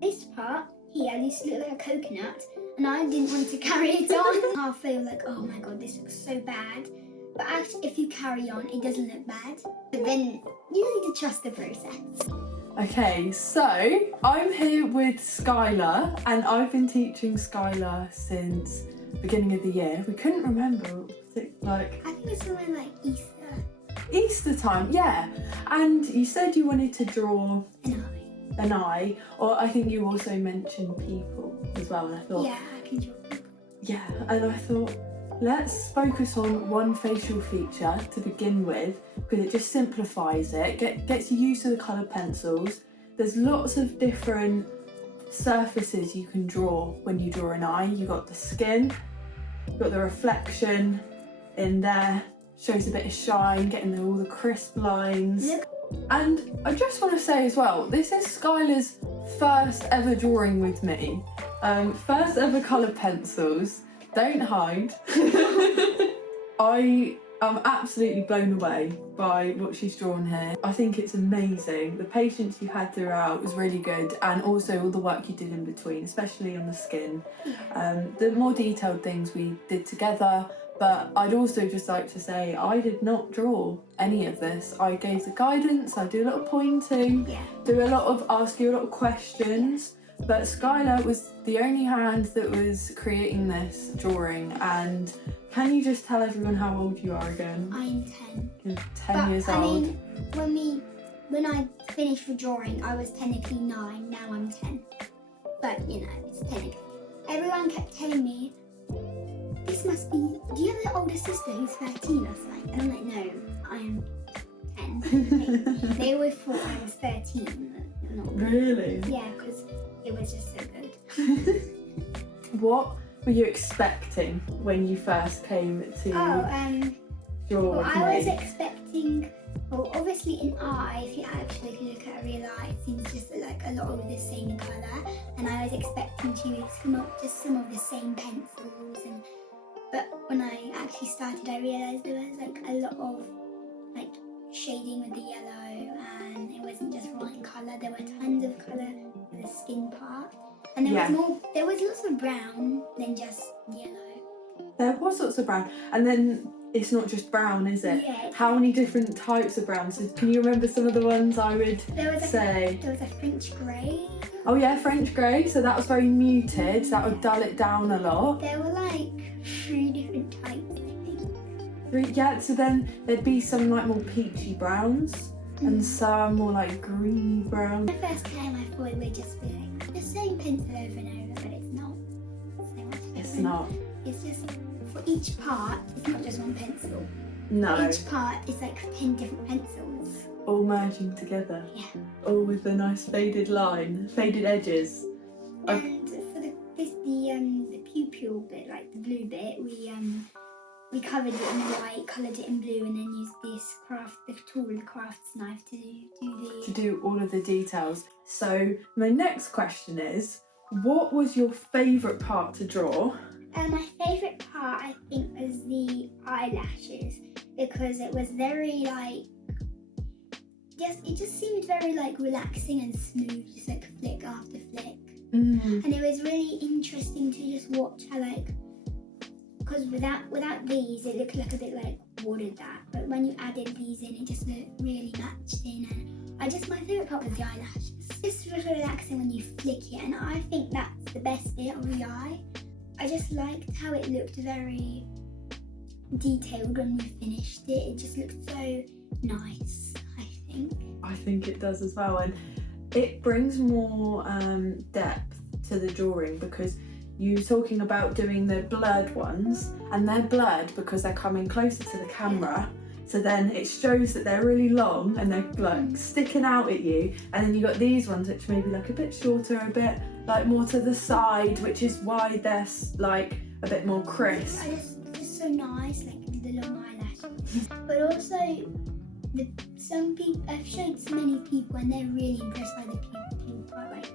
This part here, this looks like a coconut, and I didn't want to carry it on. I feel like, oh my god, this looks so bad. But actually, if you carry on, it doesn't look bad. But then you need to trust the process. Okay, so I'm here with Skyler, and I've been teaching Skyler since beginning of the year. We couldn't remember, like... I think it's something like Easter. Easter time, yeah. And you said you wanted to draw An eye. an eye, or I think you also mentioned people as well, and I thought... Yeah, I can draw people. Yeah, and I thought, let's focus on one facial feature to begin with, because it just simplifies it, gets you used to the coloured pencils. There's lots of different surfaces you can draw when you draw an eye. You've got the skin, you've got the reflection in there, shows a bit of shine, getting all the crisp lines. Look. And I just want to say as well, this is Skylar's first ever drawing with me. First ever coloured pencils. Don't hide. I am absolutely blown away by what she's drawn here. I think it's amazing. The patience you had throughout was really good, and also all the work you did in between, especially on the skin. The more detailed things we did together, but I'd also just like to say I did not draw any of this. I gave the guidance, I do a lot of pointing, do a lot of ask you a lot of questions. But Skylar was the only hand that was creating this drawing. And can you just tell everyone how old you are again? I'm 10. You're 10 years old. I mean, when I finished the drawing, I was technically 9, now I'm 10. But, you know, it's technically. Everyone kept telling me, this must be, do you have an older sister who's 13 or something? And I'm like, no, I am 10. They always thought I was 13. But not Really? Yeah, because it was just so good. What were you expecting when you first came to draw well, with I was me? expecting, well, obviously an eye, if you actually look at a real eye, it seems just like a lot of the same colour. And I was expecting to come up just some of the same pencils. But when I actually started, I realised there was like a lot of like shading with the yellow, and it wasn't just one colour. There were tons of colour for the skin part, and there was lots of brown than just yellow. There was lots of brown, and then it's not just brown, is it? Yeah. How many different types of brown? So can you remember some of the ones I would say? There was a French grey. Oh yeah, French grey, so that was very muted, so that would dull it down a lot. There were like 3 different types, I think. Yeah, so then there'd be some like more peachy browns and some more like greeny brown. When I first came, I thought it would just be like the same pencil over and over, but it's not. So much different. It's not. It's just, for each part, it's not just one pencil. No. For each part, it's like 10 different pencils. All merging together. Yeah. All with a nice faded line, faded edges. And for the pupil bit, like the blue bit, we covered it in white, coloured it in blue, and then used the tool, the crafts knife to do all of the details. So my next question is, what was your favourite part to draw? My favourite part, I think, was the eyelashes, because it was very like, it just seemed very like relaxing and smooth, just like flick after flick. And it was really interesting to just watch how because without these it looked like a bit like watered that, but when you added these in, it just looked really matched in. And my favourite part was the eyelashes. It's just really relaxing when you flick it, and I think that's the best bit of the eye. I just liked how it looked very detailed when we finished it. It just looked so nice, I think. I think it does as well, and it brings more depth to the drawing, because you're talking about doing the blurred ones, and they're blurred because they're coming closer to the camera, so then it shows that they're really long and they're like sticking out at you, and then you got these ones which may be like a bit shorter, a bit like more to the side, which is why they're like a bit more crisp. It's just so nice, like the long eyelashes. But also, some people, I've showed so many people and they're really impressed by the pupil part. Like,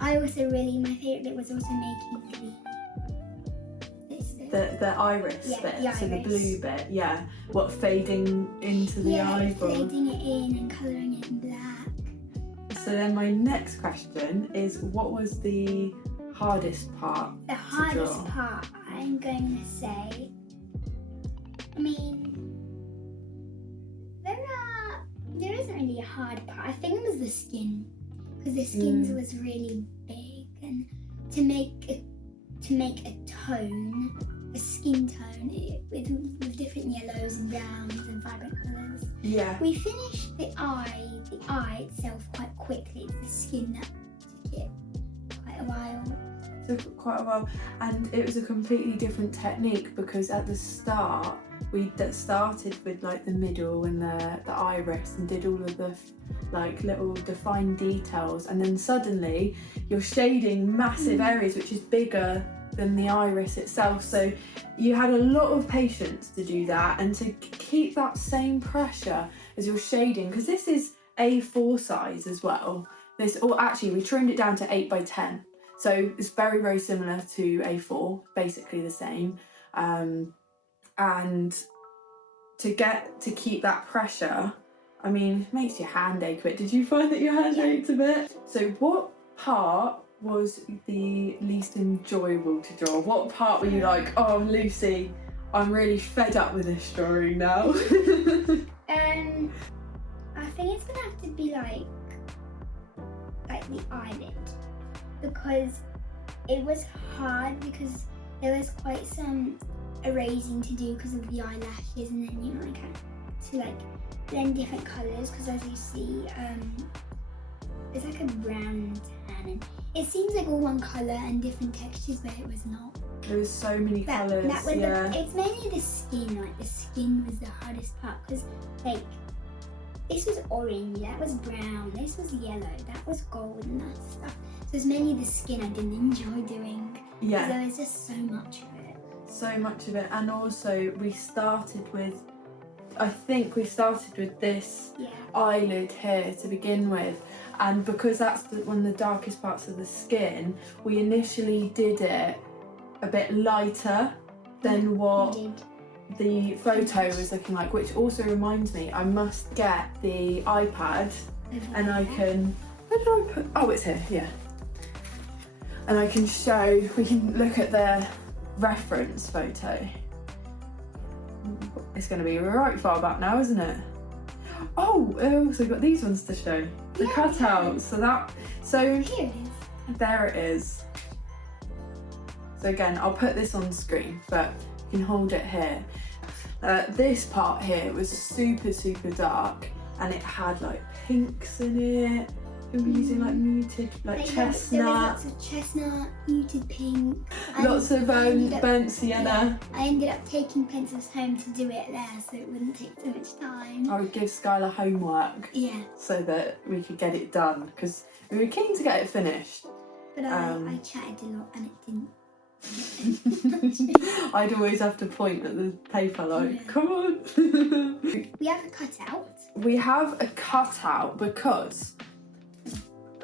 my favourite bit was also making the iris bit, so the blue bit, what, fading into the eyeball? Fading it in and colouring it in black. So then my next question is, what was the hardest part The to hardest draw? part, I'm going to say, I mean, there isn't really a hard part. I think it was the skin, because the skins was really big, and to make a tone, a skin tone with different yellows and browns and vibrant colours. Yeah. We finished the eye itself quite quickly. It's the skin that took it quite a while. Took quite a while, and it was a completely different technique, because at the start we started with like the middle and the iris and did all of the like little defined details, and then suddenly you're shading massive areas which is bigger than the iris itself, so you had a lot of patience to do that and to keep that same pressure as you're shading, because this is A4 size as well. Actually we trimmed it down to 8x10, so it's very, very similar to A4, basically the same. And to keep that pressure, I mean, it makes your hand ache a bit. Did you find that your hand ached a bit? So what part was the least enjoyable to draw? What part were you like, oh Lucy, I'm really fed up with this drawing now? I think it's gonna have to be like the eyelid, because it was hard, because there was quite some erasing to do because of the eyelashes, and then you like had to blend different colours, because as you see it's like a brown tan, and it seems like all one colour and different textures, but it was not. There was so many colours, yeah. It's mainly the skin, the skin was the hardest part, because this was orange, that was brown, this was yellow, that was gold, and that stuff. So it's mainly the skin I didn't enjoy doing. Yeah. Because there was just so much of it. So much of it, and also I think we started with this eyelid here to begin with, and because that's one of the darkest parts of the skin, we initially did it a bit lighter than what the photo was looking like, which also reminds me, I must get the iPad and I can, where did I put, oh it's here, yeah. And I can we can look at the reference photo. It's going to be right far back now, isn't it? Oh, I also got these ones to show. The cutouts. So here it is. There it is. So again, I'll put this on screen, but you can hold it here. This part here was super, super dark, and it had pinks in it. We'll be using muted, chestnut. There was lots of chestnut, muted pink. Lots of burnt sienna. I ended up taking pencils home to do it there, so it wouldn't take so much time. I would give Skyler homework. Yeah. So that we could get it done, because we were keen to get it finished. But I chatted a lot and it didn't. I'd always have to point at the paper come on. We have a cutout. We have a cutout because,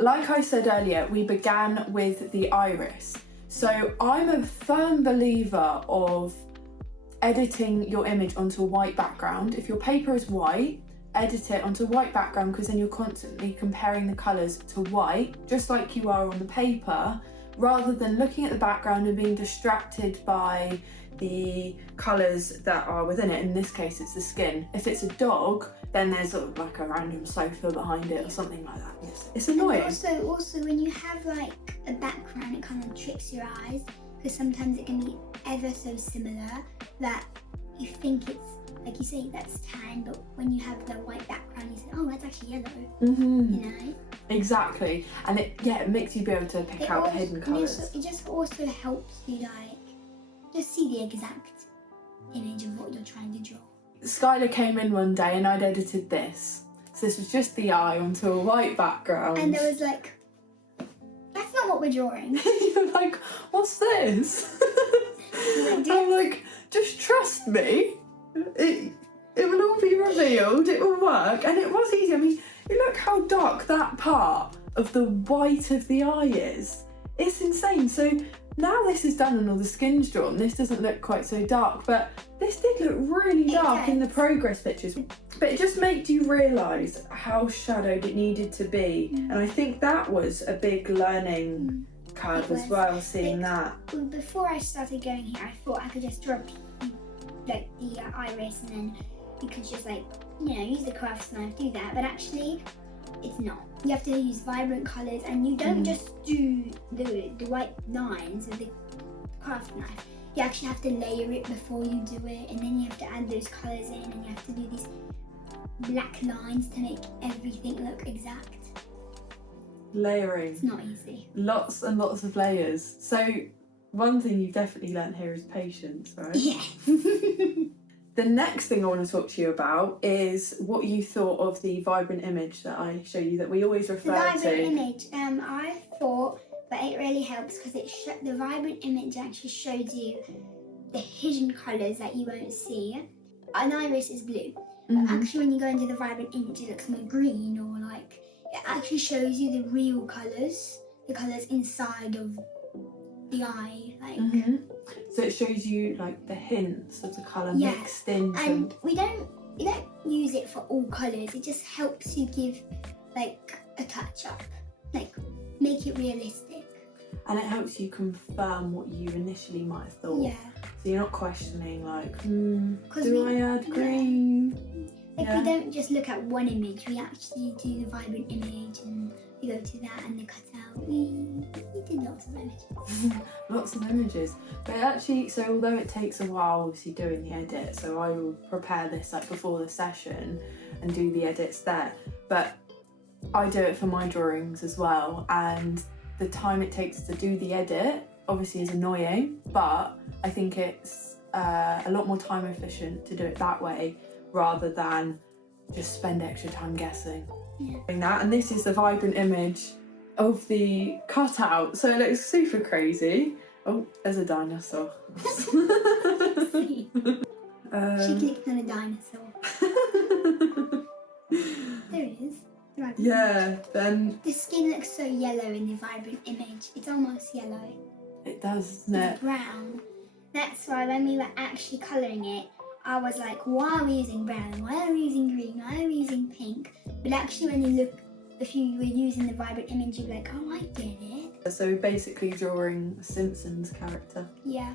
like I said earlier, we began with the iris. So I'm a firm believer of editing your image onto a white background. If your paper is white, edit it onto a white background, because then you're constantly comparing the colours to white, just like you are on the paper, rather than looking at the background and being distracted by the colours that are within it. In this case, it's the skin. If it's a dog, then there's a random sofa behind it or something like that. It's annoying. And also when you have a background, it kind of tricks your eyes, because sometimes it can be ever so similar that you think it's, like you say, that's tan, but when you have the white background, you say, oh, that's actually yellow. Mm-hmm. You know? Exactly. And it makes you be able to pick out the hidden colours. It just also helps you just see the exact image of what you're trying to draw. Skyler came in one day and I'd edited this. So this was just the eye onto a white background. And there was that's not what we're drawing. You're like, what's this? I'm like, just trust me. It will all be revealed, it will work. And it was easy. I mean, look how dark that part of the white of the eye is. It's insane. So now this is done and all the skin's drawn, this doesn't look quite so dark, but this did look really dark in the progress pictures. But it just made you realise how shadowed it needed to be. And I think that was a big learning curve as well, seeing that. Before I started going here, I thought I could just draw like the iris, and then you could just like, you know, use the crafts knife, do that. But actually, it's not. You have to use vibrant colours, and you don't just do the white lines with the craft knife. You actually have to layer it before you do it, and then you have to add those colours in, and you have to do these black lines to make everything look exact. Layering. It's not easy. Lots and lots of layers. So one thing you've definitely learnt here is patience, right? Yeah. The next thing I want to talk to you about is what you thought of the vibrant image that I show you, that we always refer to. The vibrant image, I thought that it really helps because the vibrant image actually shows you the hidden colours that you won't see. An iris is blue, but actually when you go into the vibrant image it looks more green, or like it actually shows you the real colours, the colours inside of the eye, like. So it shows you like the hints of the colour mixed in. And we don't use it for all colours. It just helps you give like a touch up, like make it realistic. And it helps you confirm what you initially might have thought. Yeah. So you're not questioning like, do I add green? Like we don't just look at one image. We actually do the vibrant image, and we go to that and the cutout. We did lots of images. Lots of images. But actually, so although it takes a while obviously doing the edit, so I will prepare this like before the session and do the edits there. But I do it for my drawings as well, and the time it takes to do the edit obviously is annoying, but I think it's a lot more time efficient to do it that way rather than just spend extra time guessing. Doing that. And this is the vibrant image of the cutout, so it looks super crazy. Oh, there's a dinosaur. She clicked on a dinosaur. There it is. Yeah, then the skin looks so yellow in the vibrant image. It's almost yellow. It does, doesn't it? It's brown. That's why when we were actually colouring it, I was like, why are we using brown? Why are we using green? Why are we using pink? But actually when you look, if you were using the vibrant image, you'd be like, oh, I get it. So basically drawing a Simpsons character. Yeah.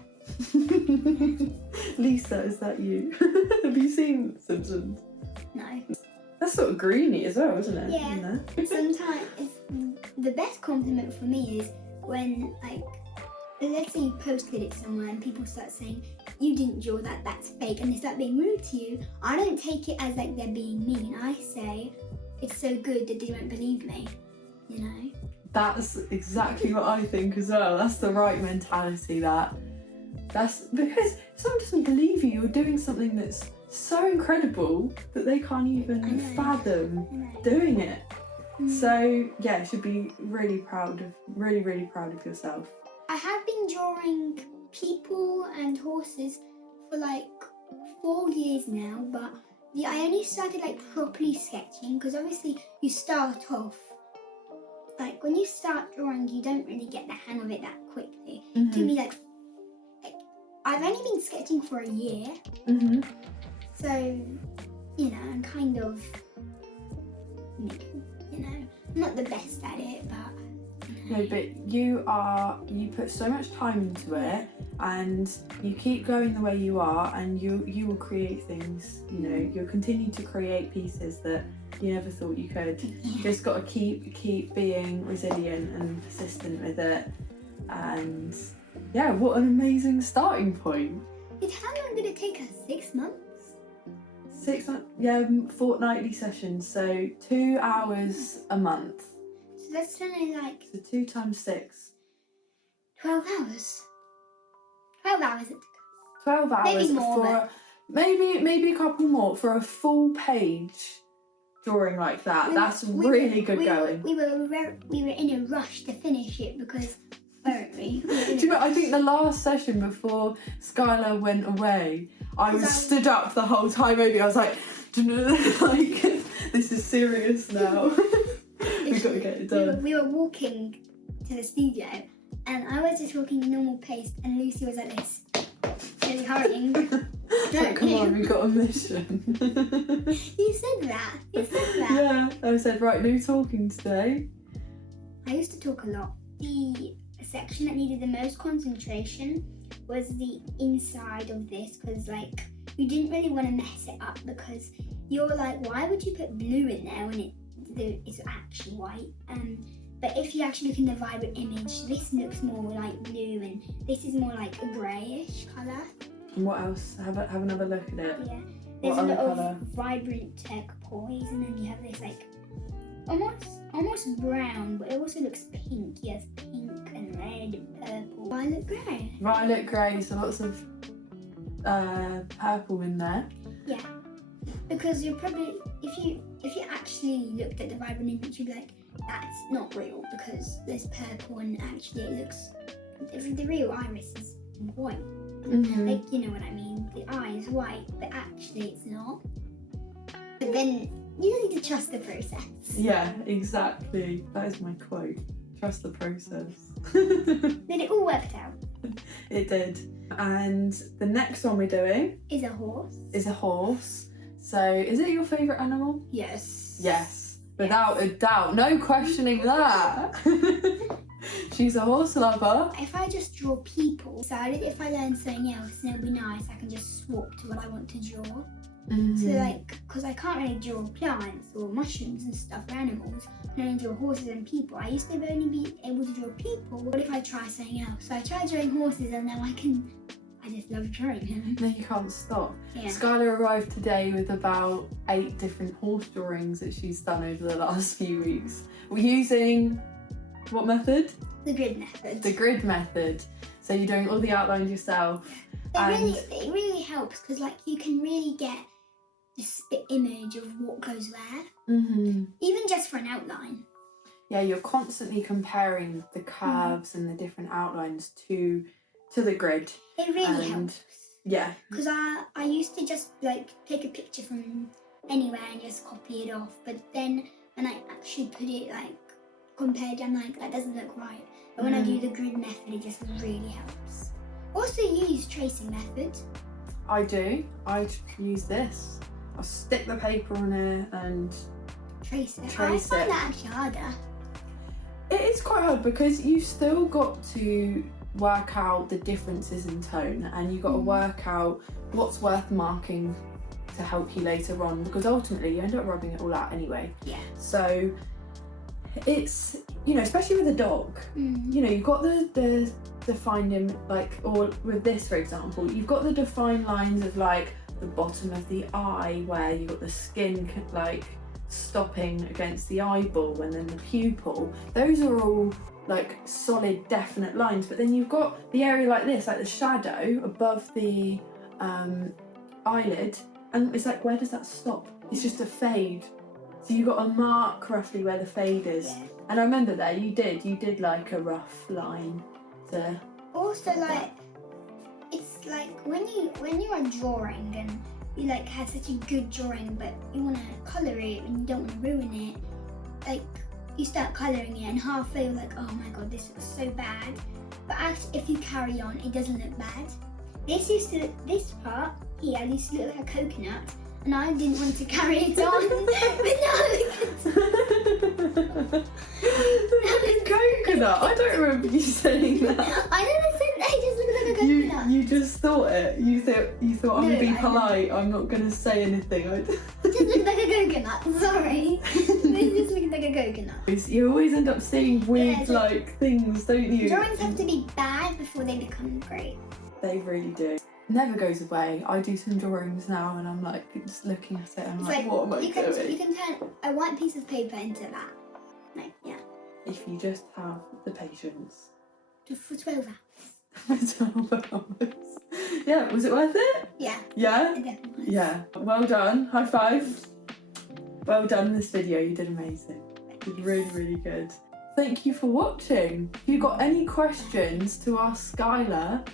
Lisa, is that you? Have you seen Simpsons? No. That's sort of greeny as well, isn't it? Yeah. Sometimes the best compliment for me is when, like, let's say you posted it somewhere and people start saying, you didn't draw that, that's fake, and they start being rude to you. I don't take it as like they're being mean. I say, it's so good that they won't believe me, you know? That's exactly what I think as well. That's the right mentality. That's because if someone doesn't believe you, you're doing something that's so incredible that they can't even fathom doing it. So yeah, you should be really proud of yourself. I have been drawing people and horses for like 4 years now, but I only started like properly sketching because obviously you start off, like when you start drawing you don't really get the hang of it that quickly. It can be like I've only been sketching for a year, so you know I'm kind of not the best at it, but no, but you put so much time into it, and you keep going the way you are, and you will create things. You know, you'll continue to create pieces that you never thought you could. You just got to keep being resilient and persistent with it. And yeah, what an amazing starting point. How long did it take us? 6 months? 6 months, yeah, fortnightly sessions, so 2 hours a month. So that's only like... So 2 times 6. 12 hours. 12 hours it took us. 12 hours maybe more, for maybe a couple more for a full page drawing like that. That's really good going. We were in a rush to finish it because, weren't we? Do you know, I think the last session before Skyler went away, I was stood up the whole time. Maybe I was like, like this is serious now. We've got to get it done. We were walking to the studio, and I was just walking normal pace, and Lucy was like this, really hurrying. Like, come on, we've got a mission. You said that. Yeah, I said, right, no talking today. I used to talk a lot. The section that needed the most concentration was the inside of this, because like you didn't really want to mess it up, because you're like, why would you put blue in there when it's actually white? But if you actually look in the vibrant image, this looks more like blue, and this is more like a greyish colour. And what else? Have another look at it. Yeah, there's What a lot other of colour? vibrant turquoise, and then you have this like almost brown, but it also looks pink. You have pink and red and purple. Violet grey. Violet grey, so lots of purple in there. Yeah, because you're probably if you actually looked at the vibrant image, you'd be like, that's not real, because there's purple and actually it looks. The real iris is white. Mm-hmm. Like, you know what I mean? The eye is white, but actually it's not. But then you need to trust the process. Yeah, exactly. That is my quote. Trust the process. Then it all worked out. It did. And the next one we're doing Is a horse? is a horse. So, is it your favourite animal? Yes. Yes, without a doubt. No questioning that. She's a horse lover. If I just draw people, decided if I learn something else and it'll be nice, I can just swap to what I want to draw. Mm-hmm. So like, because I can't really draw plants or mushrooms and stuff or animals, I can only draw horses and people. I used to only be able to draw people. What if I try something else? So I tried drawing horses, and now I just love drawing them. No, you can't stop. Yeah. Skyler arrived today with about 8 different horse drawings that she's done over the last few weeks. We're using what method? The grid method. The grid method. So you're doing all the outlines yourself. It really helps, because like you can really get the spit image of what goes where, Mm-hmm. even just for an outline. Yeah, you're constantly comparing the curves and the different outlines to the grid. It really And- helps. Yeah. Because I used to just like take a picture from anywhere and just copy it off, but then when I actually put it like compared, I'm like, that doesn't look right. But when I do the grid method, it just really helps. Also use tracing method. I do. I use this. I'll stick the paper on it and Trace it. Trace I find it. that actually harder. it is quite hard, because you've still got to work out the differences in tone, and you've got to work out what's worth marking to help you later on, because ultimately you end up rubbing it all out anyway. Yeah. So it's, you know, especially with a dog, you know, you've got the defined like, or with this for example, you've got the defined lines of like the bottom of the eye, where you've got the skin like stopping against the eyeball, and then the pupil. Those are all like solid, definite lines. But then you've got the area like this, like the shadow above the eyelid, and it's like, where does that stop? It's just a fade. So you've got to mark roughly where the fade is. Yeah. And I remember there, you did like a rough line to... Also, like, it's like when you are drawing and you like have such a good drawing, but you want to colour it and you don't want to ruin it, like you start colouring it and halfway you're like, oh my god, this looks so bad. But actually, if you carry on, it doesn't look bad. This part here used to look like a coconut, and I didn't want to carry it on. But Coconut? I don't remember you saying that. I never said that. It just looked like a coconut. You just thought it. You thought I'm No, gonna be I polite. I'm not gonna say anything. It just looked like a coconut. Sorry. It just looked like a coconut. You always end up seeing weird Yeah, so- like things, don't you? Drawings have to be bad before they become great. They really do. Never goes away. I do some drawings now, and I'm like just looking at it. And I'm It's like, what am I you doing? can turn a white piece of paper into that. Like, yeah. If you just have the patience. For 12 hours. For 12 hours. Yeah, was it worth it? Yeah, Yeah? it definitely was. Yeah. Well done. High five. Well done in this video. You did amazing. You did really, really good. Thank you for watching. If you've got any questions to ask Skyler,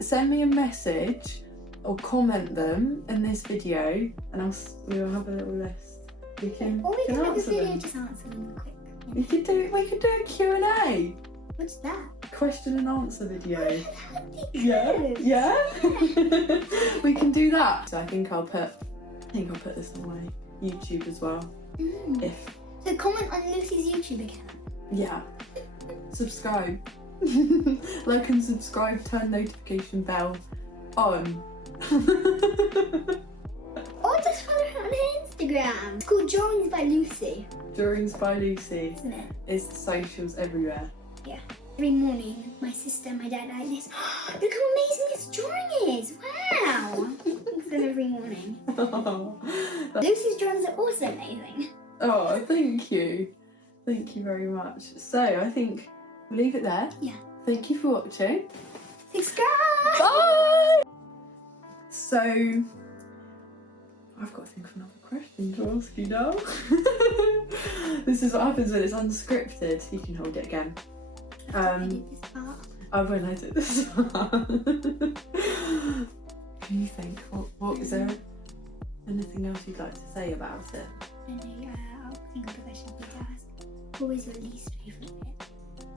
send me a message or comment them in this video, and we'll have a little list. We can Or we can make a answer video them. just answer them quick. We could do a Q&A. What's that? question and answer video. That'd be Yeah, good. yeah. We can do that. So I think I'll put this on my YouTube as well. If So comment on Lucy's YouTube account. yeah, subscribe, like and subscribe. Turn notification bell on. Or just follow her on Instagram. It's called Drawings by Lucy, Drawings by Lucy. isn't it? It's the socials everywhere. Yeah. Every morning, my sister and my dad are like this. Look how amazing this drawing is! Wow! It's them every morning. Lucy's drawings are also amazing. Oh, thank you. Thank you very much. So I think we'll leave it there. Yeah. Thank you for watching. Subscribe! Bye! So I've got to think of another question to ask you now. This is what happens when it's unscripted. You can hold it again. Edit this part. I won't edit this one. Can you think? What is there anything else you'd like to say about it? I know, I'll think of a question for you to ask. What was your least favourite bit?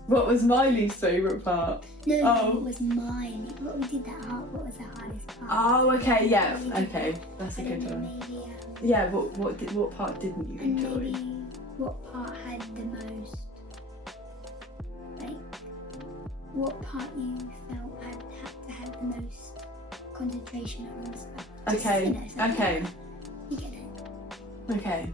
What was my least favourite part? No, Oh. what was mine? What we did that hard, what was the hardest part? Oh, okay, yeah, okay, that's a I don't good know, one. maybe, Yeah, what part didn't you and enjoy? maybe what part had the most, like, what part you felt had to have the most concentration on and stuff. Just, Okay, you know, something. okay, You get it. okay.